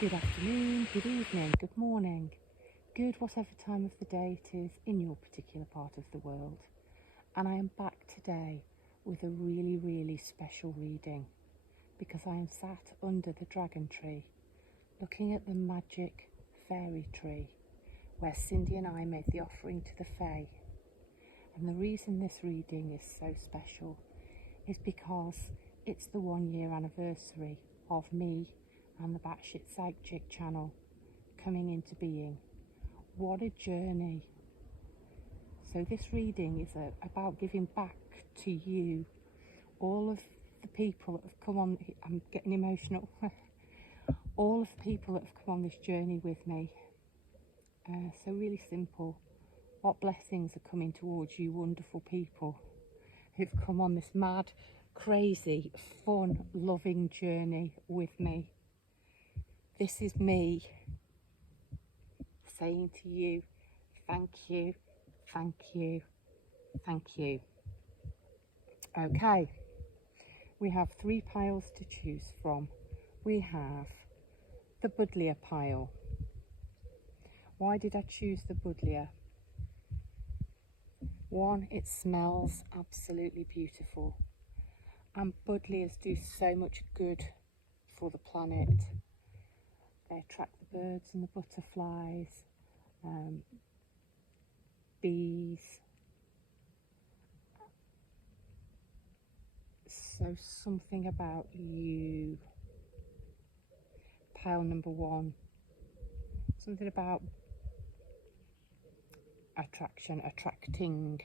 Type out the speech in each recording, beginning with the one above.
Good afternoon, good evening, good morning, good whatever time of the day it is in your particular part of the world. And I am back today with a really special reading because I am sat under the dragon tree looking at the magic fairy tree where Cindy and I made the offering to the Fae. And the reason this reading is so special is because it's the 1 year anniversary of me and the Batshit Psychik channel coming into being. What a journey. So this reading is about giving back to you, all of the people that have come on, I'm getting emotional, all of the people that have come on this journey with me. So really simple. What blessings are coming towards you wonderful people who've come on this mad, crazy, fun, loving journey with me. This is me saying to you, thank you, thank you, thank you. Okay, we have 3 piles to choose from. We have the Buddleia Pile. Why did I choose the Buddleia? 1, it smells absolutely beautiful, and Buddleias do so much good for the planet. They attract the birds and the butterflies, bees. So something about you. Pile number 1. Something about attraction, attracting.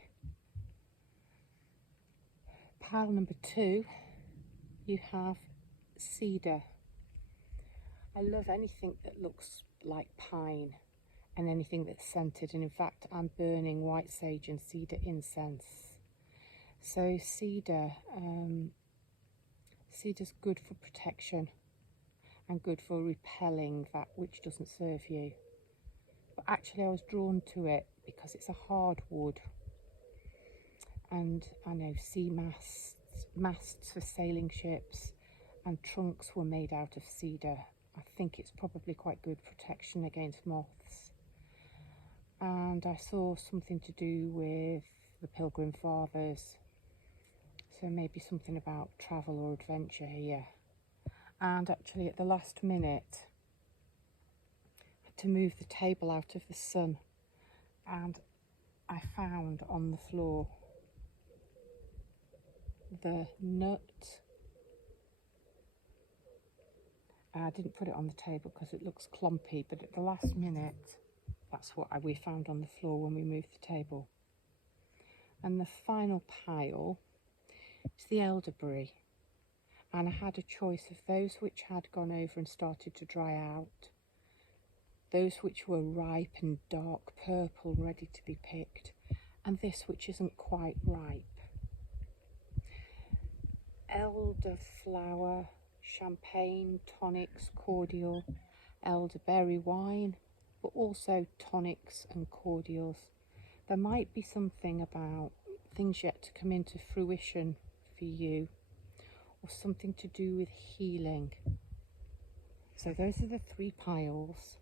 Pile number 2, you have cedar. I love anything that looks like pine and anything that's scented, and in fact I'm burning white sage and cedar incense. So cedar's good for protection and good for repelling that which doesn't serve you. But actually I was drawn to it because it's a hard wood, and I know sea masts for sailing ships and trunks were made out of cedar. I think it's probably quite good protection against moths. And I saw something to do with the Pilgrim Fathers, so maybe something about travel or adventure here. And actually at the last minute I had to move the table out of the sun, and I found on the floor the nut. I didn't put it on the table because it looks clumpy, but at the last minute that's what we found on the floor when we moved the table. And the final pile is the elderberry, and I had a choice of those which had gone over and started to dry out, those which were ripe and dark purple ready to be picked, and this which isn't quite ripe. Elderflower, champagne, tonics, cordial, elderberry wine, but also tonics and cordials. There might be something about things yet to come into fruition for you, or something to do with healing. So those are the 3 piles.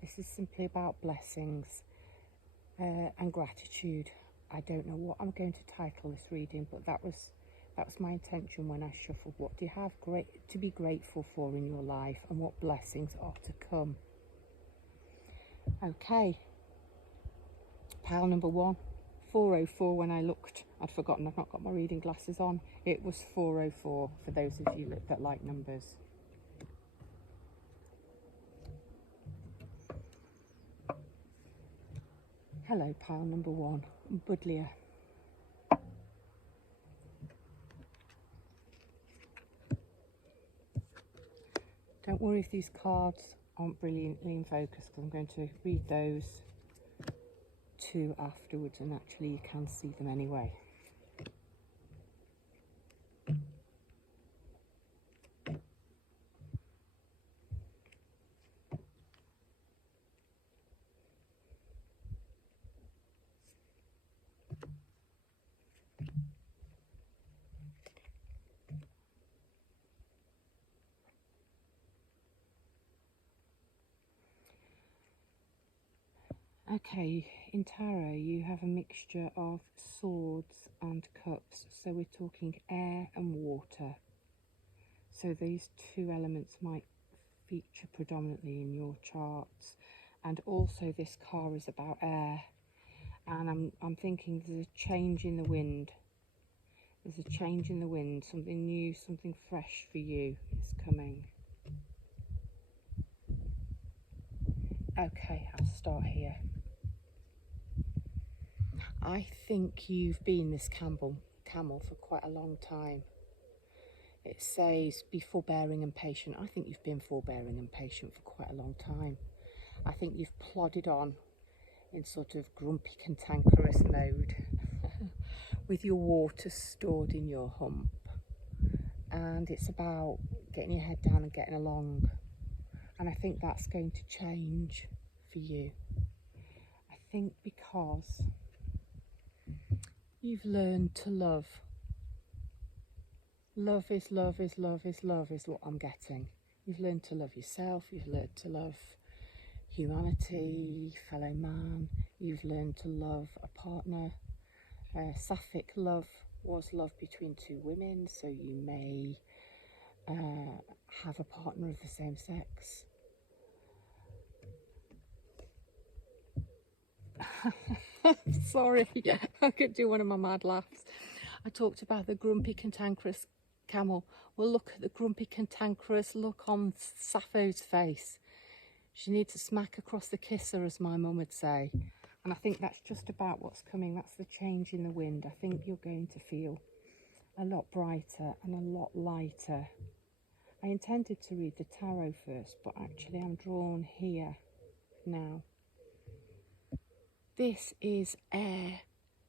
This is simply about blessings and gratitude. I don't know what I'm going to title this reading, but that was my intention when I shuffled. What do you have to be grateful for in your life, and what blessings are to come? Okay, pile number 1, 404. When I looked, I'd forgotten I've not got my reading glasses on. It was 404 for those of you that like numbers. Hello, pile number 1, Buddleia. Don't worry if these cards aren't brilliantly in focus, because I'm going to read those 2 afterwards, and actually you can see them anyway. Okay, in tarot you have a mixture of swords and cups, so we're talking air and water. So these two elements might feature predominantly in your charts, and also this car is about air, and I'm thinking there's a change in the wind. There's a change in the wind, something new, something fresh for you is coming. Okay, I'll start here. I think you've been this camel for quite a long time. It says be forbearing and patient. I think you've been forbearing and patient for quite a long time. I think you've plodded on in sort of grumpy cantankerous mode with your water stored in your hump, and it's about getting your head down and getting along, and I think that's going to change for you. I think because you've learned to love. Love is love is love is love is what I'm getting. You've learned to love yourself, you've learned to love humanity, fellow man, you've learned to love a partner. Sapphic love was love between two women, so you may have a partner of the same sex. Sorry, I could do one of my mad laughs. I talked about the grumpy cantankerous camel. Well, look at the grumpy cantankerous look on Sappho's face. She needs a smack across the kisser, as my mum would say. And I think that's just about what's coming. That's the change in the wind. I think you're going to feel a lot brighter and a lot lighter. I intended to read the tarot first, but actually I'm drawn here now. This is air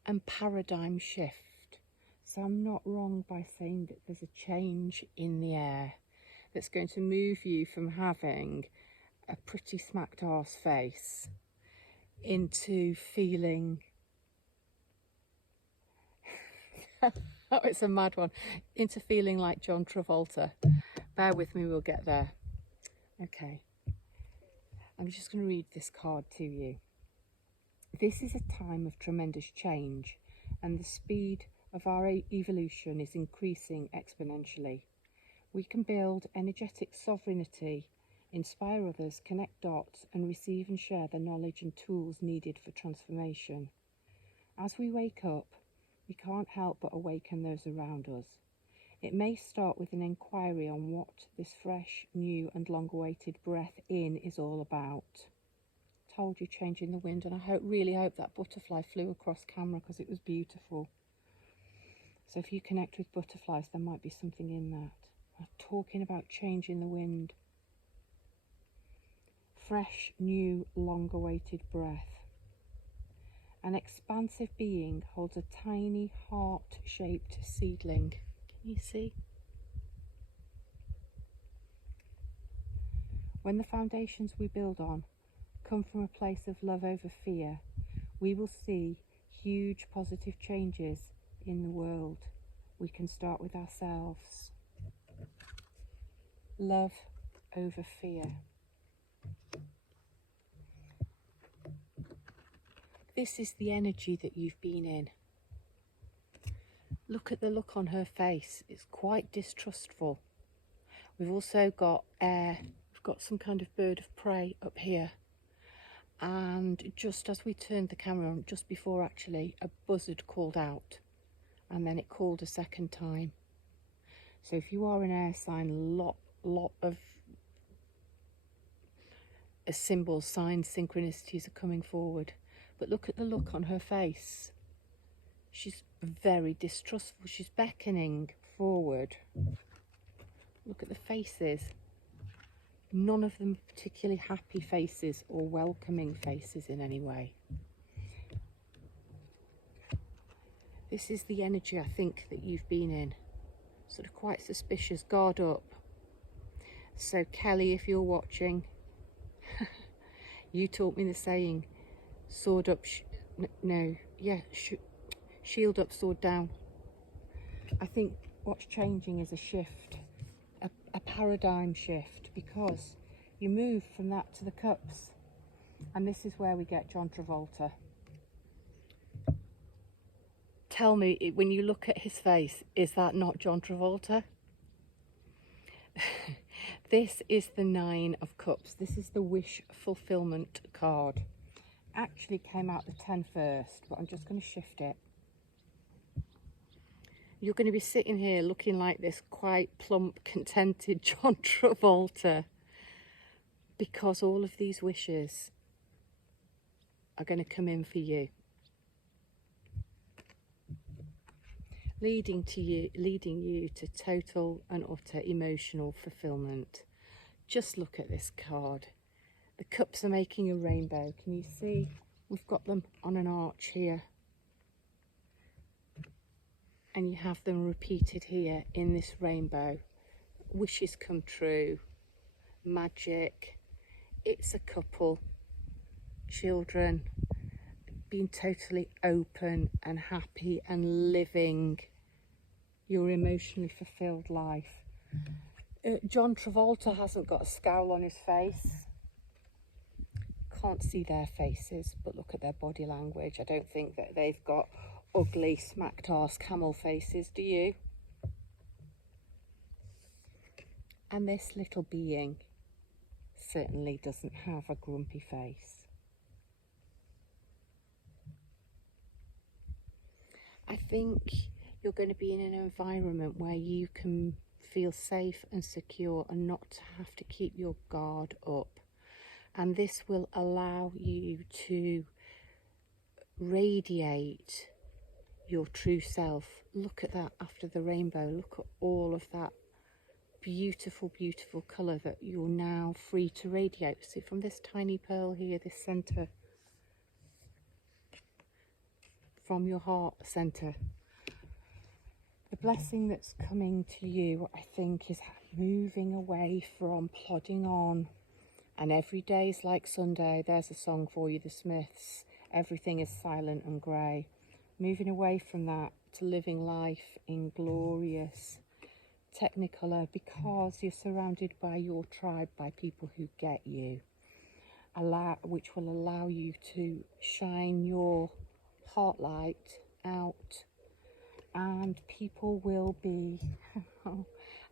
and paradigm shift. So I'm not wrong by saying that there's a change in the air that's going to move you from having a pretty smacked arse face into feeling oh, it's a mad one, into feeling like John Travolta. Bear with me, we'll get there. Okay, I'm just going to read this card to you. This is a time of tremendous change, and the speed of our evolution is increasing exponentially. We can build energetic sovereignty, inspire others, connect dots, and receive and share the knowledge and tools needed for transformation. As we wake up, we can't help but awaken those around us. It may start with an inquiry on what this fresh, new and long-awaited breath in is all about. Told you, changing the wind, and I really hope that butterfly flew across camera because it was beautiful. So if you connect with butterflies, there might be something in that. I'm talking about changing the wind. Fresh, new, long-awaited breath. An expansive being holds a tiny heart-shaped seedling. Can you see? When the foundations we build on come from a place of love over fear, we will see huge positive changes in the world. We can start with ourselves. Love over fear. This is the energy that you've been in. Look at the look on her face. It's quite distrustful. We've also got air. We've got some kind of bird of prey up here. And just as we turned the camera on, just before actually, a buzzard called out. And then it called a second time. So if you are an air sign, a lot of symbols, signs, synchronicities are coming forward. But look at the look on her face. She's very distrustful. She's beckoning forward. Look at the faces. None of them particularly happy faces or welcoming faces in any way. This is the energy, I think, that you've been in. Sort of quite suspicious, guard up. So Kelly, if you're watching, you taught me the saying, sword up, shield up, sword down. I think what's changing is a shift, a paradigm shift, because you move from that to the cups. And this is where we get John Travolta. Tell me, when you look at his face, is that not John Travolta? This is the 9 of Cups. This is the wish fulfillment card. Actually came out the 10 first, but I'm just going to shift it. You're going to be sitting here looking like this quite plump, contented John Travolta, because all of these wishes are going to come in for you. Leading you to total and utter emotional fulfillment. Just look at this card. The cups are making a rainbow. Can you see? We've got them on an arch here. And you have them repeated here in this rainbow. Wishes come true. Magic. It's a couple. Children. Being totally open and happy and living your emotionally fulfilled life. John Travolta hasn't got a scowl on his face. Can't see their faces, but look at their body language. I don't think that they've got ugly smacked arse camel faces, do you? And this little being certainly doesn't have a grumpy face. I think you're going to be in an environment where you can feel safe and secure and not to have to keep your guard up. And this will allow you to radiate your true self. Look at that after the rainbow. Look at all of that beautiful, beautiful colour that you're now free to radiate. See, from this tiny pearl here, this centre, from your heart centre. The blessing that's coming to you, I think, is moving away from plodding on. And every day is like Sunday. There's a song for you, The Smiths. Everything is silent and grey. Moving away from that to living life in glorious technicolor, because you're surrounded by your tribe, by people who get you, which will allow you to shine your heart light out, and people will be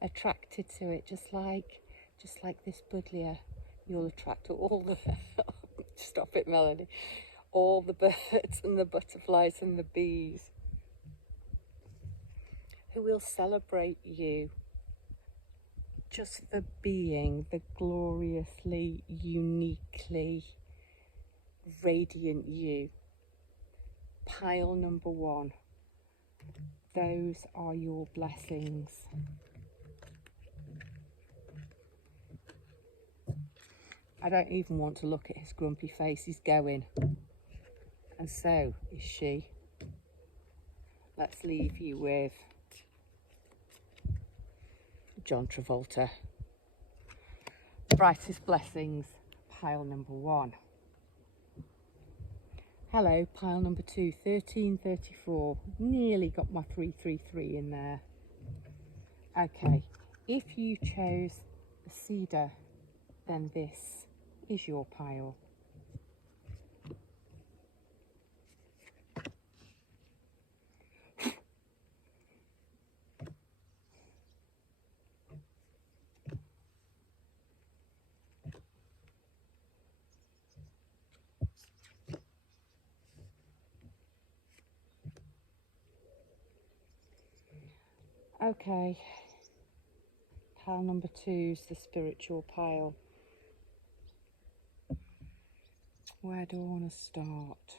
attracted to it, just like this Buddleia. You'll attract all the stop it, Melanie, all the birds and the butterflies and the bees who will celebrate you just for being the gloriously, uniquely radiant you. Pile number 1. Those are your blessings. I don't even want to look at his grumpy face. He's going. And so is she. Let's leave you with John Travolta. Brightest blessings, pile number 1. Hello, pile number 2, 1334. Nearly got my 333 in there. Okay, if you chose the cedar, then this is your pile. Okay, pile number 2 is the spiritual pile. Where do I want to start?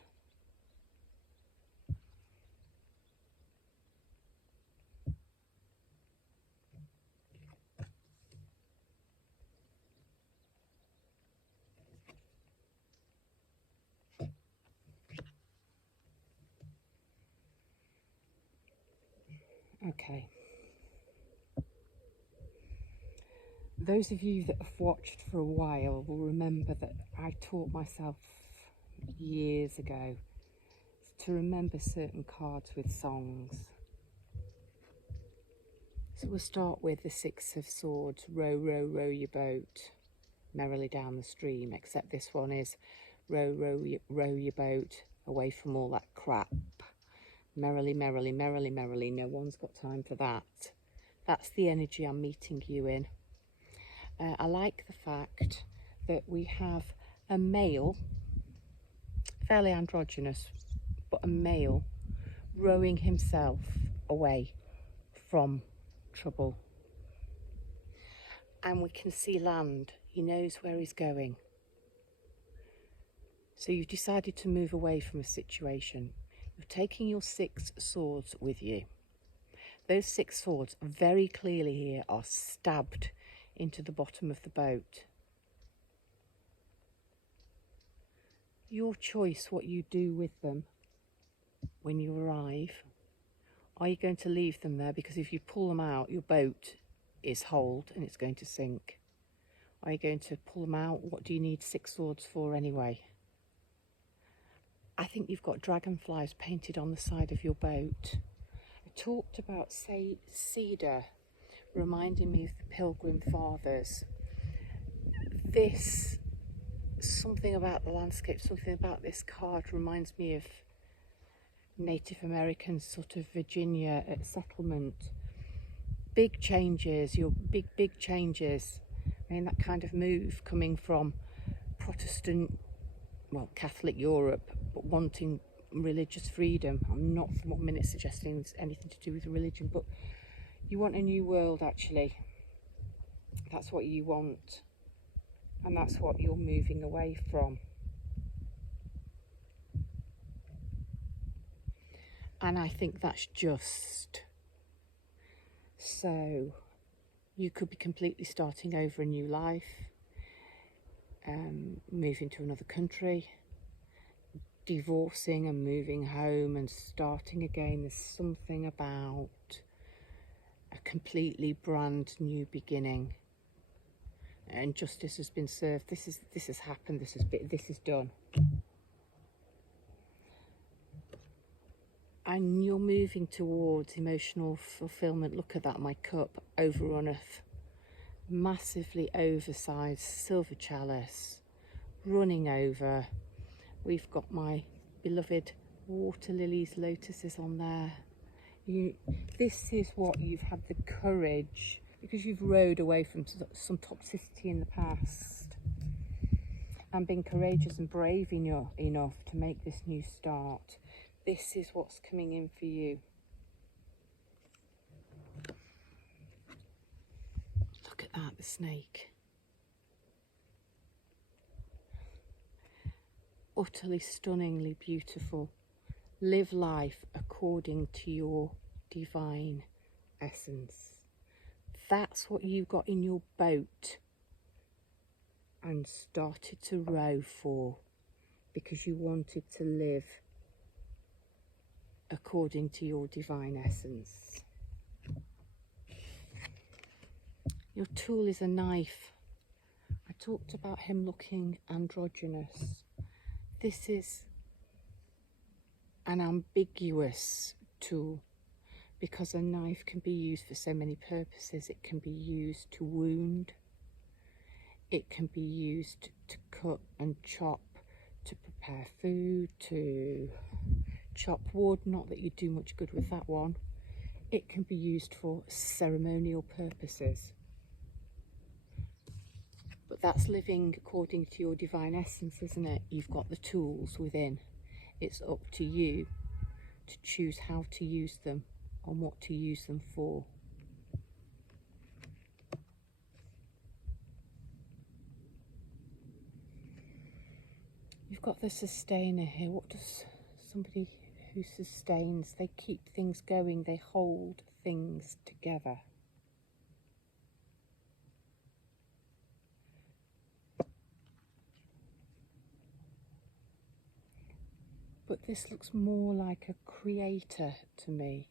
Okay. Those of you that have watched for a while will remember that I taught myself years ago to remember certain cards with songs. So we'll start with the 6 of Swords, row, row, row your boat merrily down the stream, except this one is row your boat away from all that crap. Merrily, merrily, merrily, merrily. No one's got time for that. That's the energy I'm meeting you in. I like the fact that we have a male, fairly androgynous, but a male rowing himself away from trouble. And we can see land. He knows where he's going. So you've decided to move away from a situation. You're taking your 6 swords with you. Those 6 swords very clearly here are stabbed into the bottom of the boat. Your choice what you do with them when you arrive. Are you going to leave them there? Because if you pull them out, your boat is holed and it's going to sink. Are you going to pull them out? What do you need 6 swords for anyway? I think you've got dragonflies painted on the side of your boat. I talked about, say, cedar, reminding me of the Pilgrim Fathers. This, something about the landscape, something about this card reminds me of Native American sort of Virginia settlement. Big changes, your big changes. I mean, that kind of move coming from Protestant, well, Catholic Europe, but wanting religious freedom. I'm not for 1 minute suggesting it's anything to do with religion, but you want a new world, actually. That's what you want, and that's what you're moving away from. And I think that's just. So you could be completely starting over a new life, moving to another country, divorcing and moving home and starting again. There's something about a completely brand new beginning, and justice has been served. This has happened. This is done, and you're moving towards emotional fulfillment. Look at that, my cup overrunneth. Massively oversized silver chalice running over. We've got my beloved water lilies, lotuses on there. This is what you've had the courage, because you've rowed away from some toxicity in the past and been courageous and brave enough to make this new start. This is what's coming in for you. Look at that, the snake. Utterly stunningly beautiful. Live life according to your divine essence. That's what you got in your boat and started to row for, because you wanted to live according to your divine essence. Your tool is a knife. I talked about him looking androgynous. This is an ambiguous tool, because a knife can be used for so many purposes. It can be used to wound. It can be used to cut and chop, to prepare food, to chop wood. Not that you do much good with that one. It can be used for ceremonial purposes. But that's living according to your divine essence, isn't it? You've got the tools within. It's up to you to choose how to use them and what to use them for. You've got the sustainer here. What does somebody who sustains? They keep things going. They hold things together. But this looks more like a creator to me.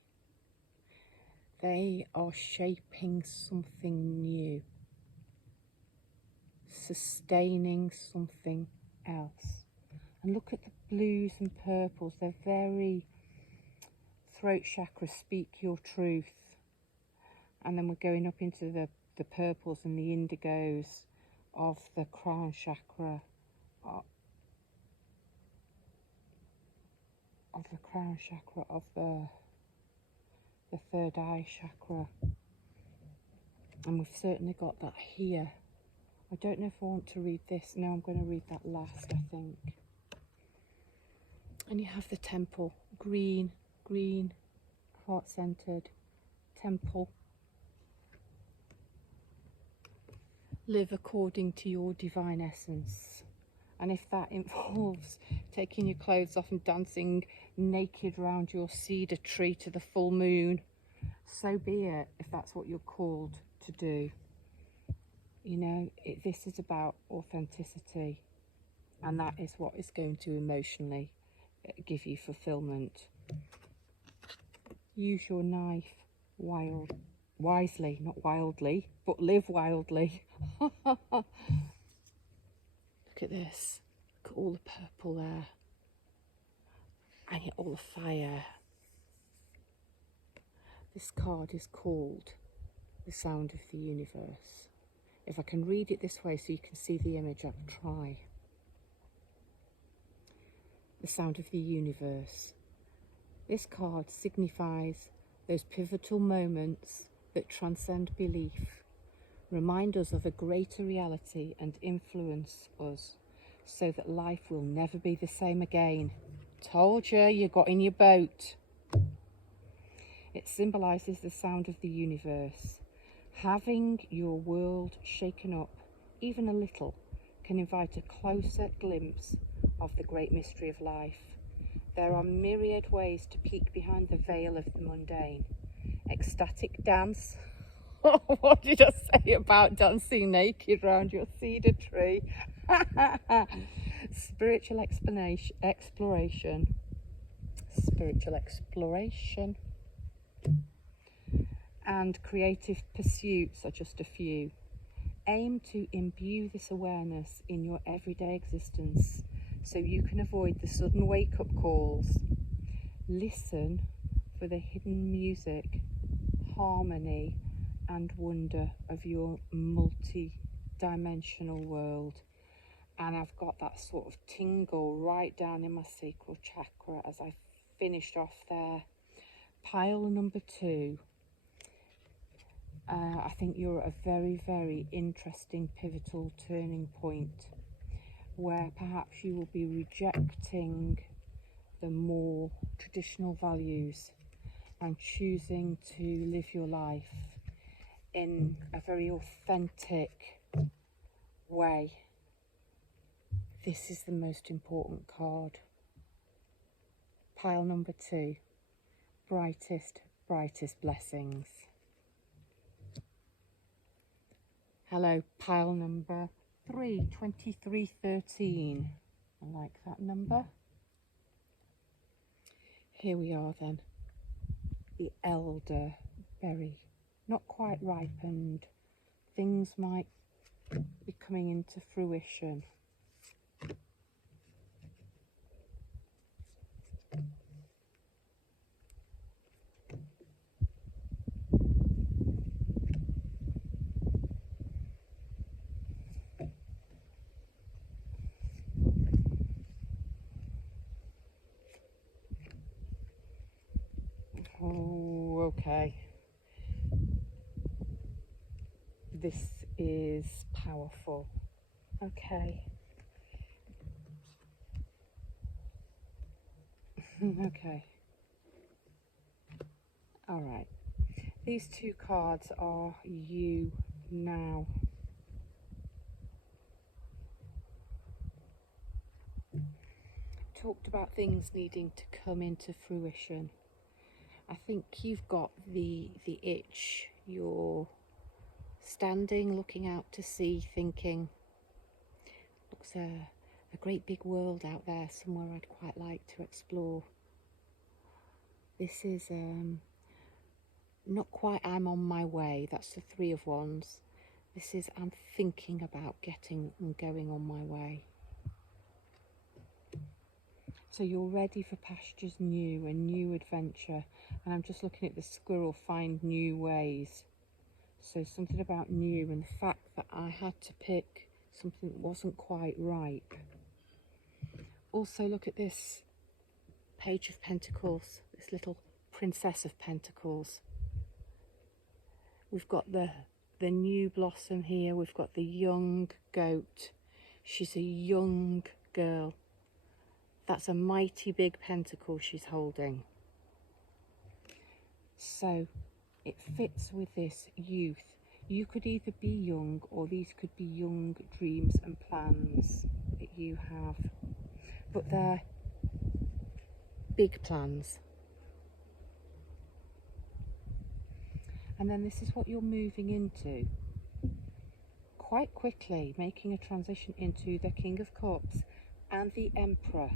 They are shaping something new, sustaining something else. And look at the blues and purples. They're very throat chakra, speak your truth. And then we're going up into the purples and the indigos of the crown chakra. of the crown chakra, of the third eye chakra. And we've certainly got that here. I don't know if I want to read this. No, I'm going to read that last, I think. And you have the temple, green, heart-centered temple. Live according to your divine essence. And if that involves taking your clothes off and dancing naked round your cedar tree to the full moon, so be it, if that's what you're called to do. You know, this is about authenticity, and that is what is going to emotionally give you fulfillment. Use your knife wisely, not wildly, but live wildly. Look at this. Look at all the purple there. And yet all the fire. This card is called The Sound of the Universe. If I can read it this way so you can see the image, I'll try. The Sound of the Universe. This card signifies those pivotal moments that transcend belief, remind us of a greater reality and influence us so that life will never be the same again. Told you, you got in your boat. It symbolises the sound of the universe. Having your world shaken up, even a little, can invite a closer glimpse of the great mystery of life. There are myriad ways to peek behind the veil of the mundane. Ecstatic dance. What did I say about dancing naked around your cedar tree? Spiritual exploration. Spiritual exploration. And creative pursuits are just a few. Aim to imbue this awareness in your everyday existence so you can avoid the sudden wake-up calls. Listen for the hidden music, harmony and wonder of your multi-dimensional world. And I've got that sort of tingle right down in my sacral chakra as I finished off there. Pile number 2. I think you're at a very, very interesting pivotal turning point where perhaps you will be rejecting the more traditional values and choosing to live your life in a very authentic way. This is the most important card. Pile number 2. Brightest blessings. Hello, pile number 3, 2313. I like that number. Here we are then. The elderberry. Not quite ripened. Things might be coming into fruition. Oh, okay. This is powerful. Okay. Okay. All right. These 2 cards are you now. Talked about things needing to come into fruition. I think you've got the itch. You're standing, looking out to sea, thinking, looks a great big world out there, somewhere I'd quite like to explore. This is not quite I'm on my way, that's the 3 of Wands. This is I'm thinking about getting and going on my way. So you're ready for pastures new, a new adventure. And I'm just looking at the squirrel, find new ways. So something about new, and the fact that I had to pick something that wasn't quite ripe. Also look at this Page of Pentacles, this little Princess of Pentacles. We've got the new blossom here. We've got the young goat. She's a young girl. That's a mighty big pentacle she's holding. So it fits with this youth. You could either be young, or these could be young dreams and plans that you have. But they're big plans. And then this is what you're moving into. Quite quickly, making a transition into the King of Cups and the Emperor.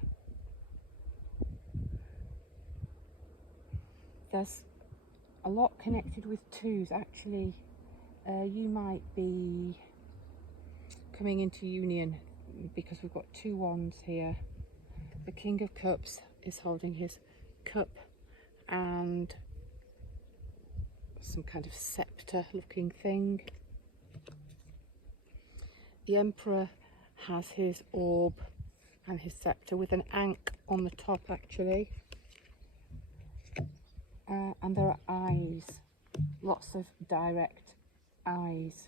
There's a lot connected with twos, actually. You might be coming into union because we've got 2 wands here. The King of Cups is holding his cup and some kind of scepter looking thing. The Emperor has his orb and his scepter with an ankh on the top, actually. And there are eyes, lots of direct eyes,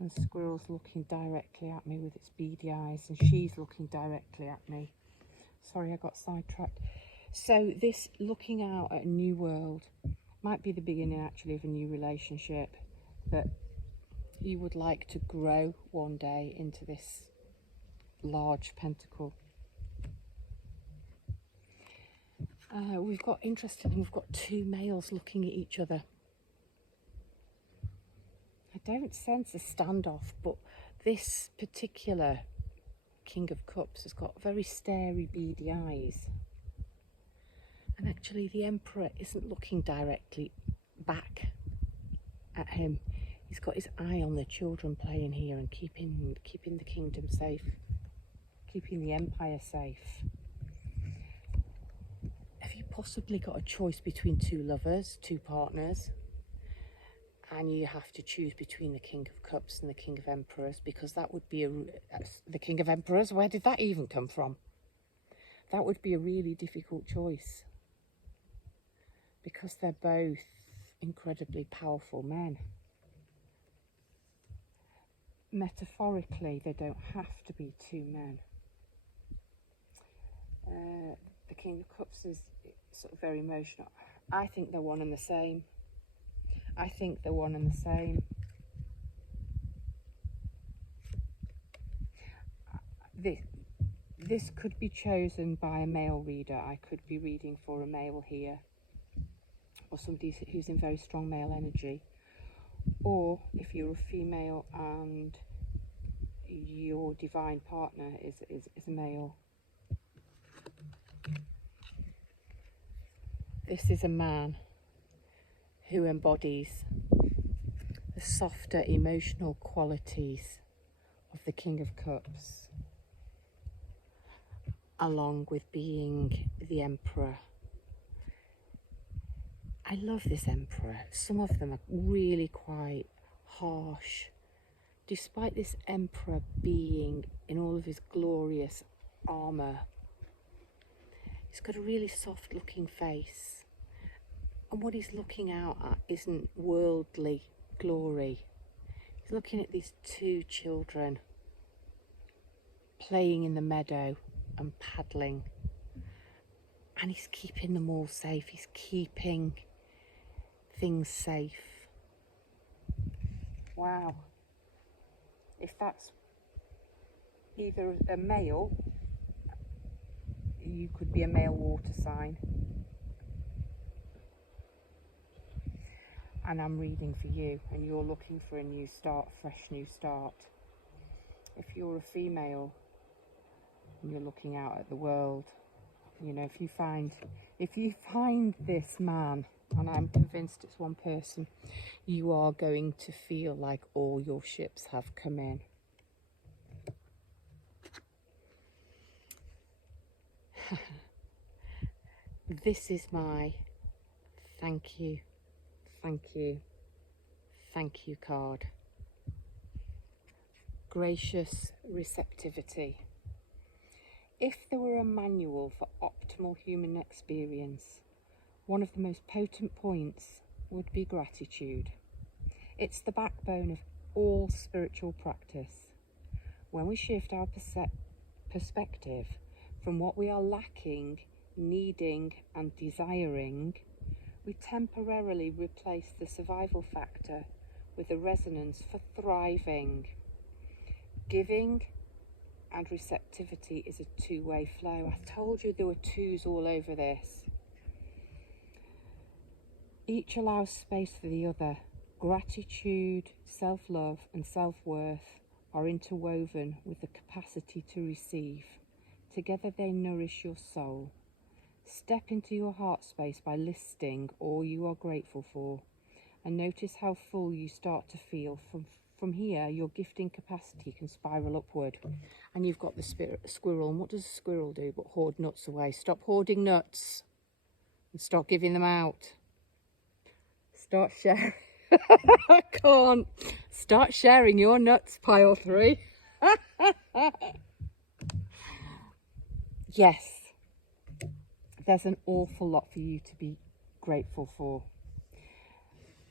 and squirrel's looking directly at me with its beady eyes, and she's looking directly at me. Sorry, I got sidetracked. So this looking out at a new world might be the beginning, actually, of a new relationship that you would like to grow one day into this large pentacle. We've got, interestingly, we've got 2 males looking at each other. I don't sense a standoff, but this particular King of Cups has got very starey, beady eyes. And actually the Emperor isn't looking directly back at him. He's got his eye on the children playing here and keeping the kingdom safe, keeping the empire safe. Have you possibly got a choice between 2 lovers, 2 partners, and you have to choose between the King of Cups and the King of Emperors, because that would be the King of Emperors, where did that even come from? That would be a really difficult choice, because they're both incredibly powerful men. Metaphorically, they don't have to be 2 men. The King of Cups is sort of very emotional. I think they're one and the same. I think they're one and the same. This could be chosen by a male reader. I could be reading for a male here, or somebody who's in very strong male energy. Or if you're a female and your divine partner is a male. This is a man who embodies the softer emotional qualities of the King of Cups, along with being the Emperor. I love this Emperor. Some of them are really quite harsh. Despite this Emperor being in all of his glorious armour, he's got a really soft looking face. And what he's looking out at isn't worldly glory. He's looking at these 2 children playing in the meadow and paddling. And he's keeping them all safe. He's keeping things safe. Wow. If that's either a male, you could be a male water sign. And I'm reading for you, and you're looking for a new start, fresh new start. If you're a female and you're looking out at the world, you know, if you find this man, and I'm convinced it's one person, you are going to feel like all your ships have come in. This is my thank you card. Gracious receptivity. If there were a manual for optimal human experience, one of the most potent points would be gratitude. It's the backbone of all spiritual practice. When we shift our perspective from what we are lacking, needing and desiring, we temporarily replace the survival factor with a resonance for thriving. Giving and receptivity is a two-way flow. I told you there were twos all over this. Each allows space for the other. Gratitude, self-love and self-worth are interwoven with the capacity to receive. Together they nourish your soul. Step into your heart space by listing all you are grateful for, and notice how full you start to feel. From here, your gifting capacity can spiral upward. And you've got the squirrel. And what does a squirrel do but hoard nuts away? Stop hoarding nuts and start giving them out. Start sharing. I can't. Start sharing your nuts, pile 3. Yes, there's an awful lot for you to be grateful for.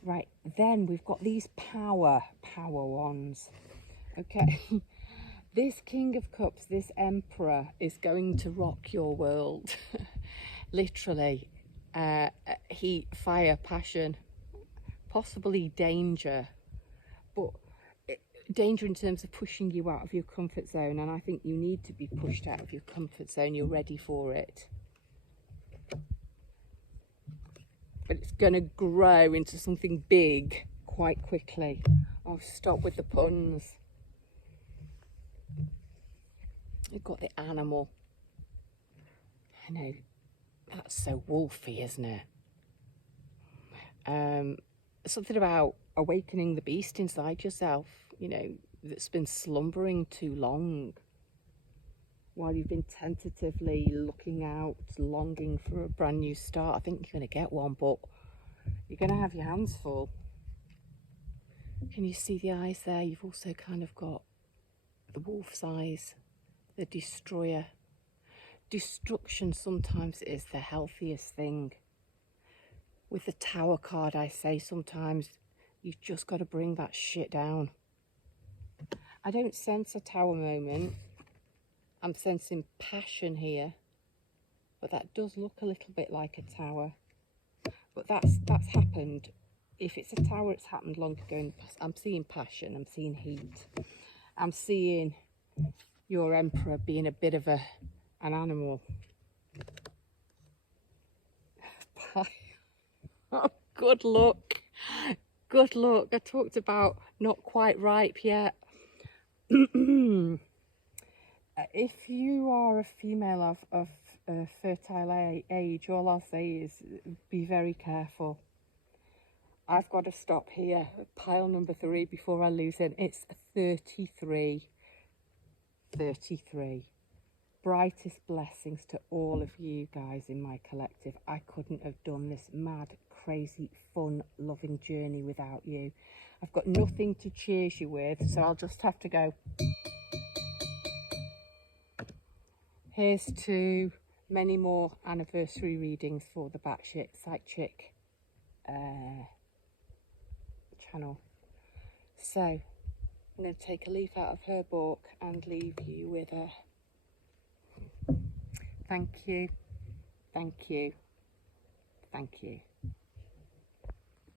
Right, then we've got these power wands. Okay, this King of Cups, this Emperor, is going to rock your world. Literally. Heat, fire, passion, possibly danger, but danger in terms of pushing you out of your comfort zone, and I think you need to be pushed out of your comfort zone. You're ready for it. But it's going to grow into something big quite quickly. I'll stop with the puns. You've got the animal. I know, that's so wolfy, isn't it? Something about awakening the beast inside yourself, you know, that's been slumbering too long. While you've been tentatively looking out, longing for a brand new start. I think you're going to get one, but you're going to have your hands full. Can you see the eyes there? You've also kind of got the wolf's eyes, the destroyer. Destruction sometimes is the healthiest thing. With the Tower card, I say sometimes you've just got to bring that shit down. I don't sense a Tower moment. I'm sensing passion here, but that does look a little bit like a Tower. But that's happened. If it's a Tower, it's happened long ago in the past. I'm seeing passion, I'm seeing heat. I'm seeing your Emperor being a bit of an animal. Oh, good luck. Good luck. I talked about not quite ripe yet. If you are a female of fertile age, all I'll say is be very careful. I've got to stop here. Pile number 3 before I lose it. It's 33. 33. Brightest blessings to all of you guys in my collective. I couldn't have done this mad, crazy, fun, loving journey without you. I've got nothing to cheers you with, so I'll just have to go. Here's to many more anniversary readings for the Batshit Psychik channel. So I'm going to take a leaf out of her book and leave you with a thank you, thank you, thank you.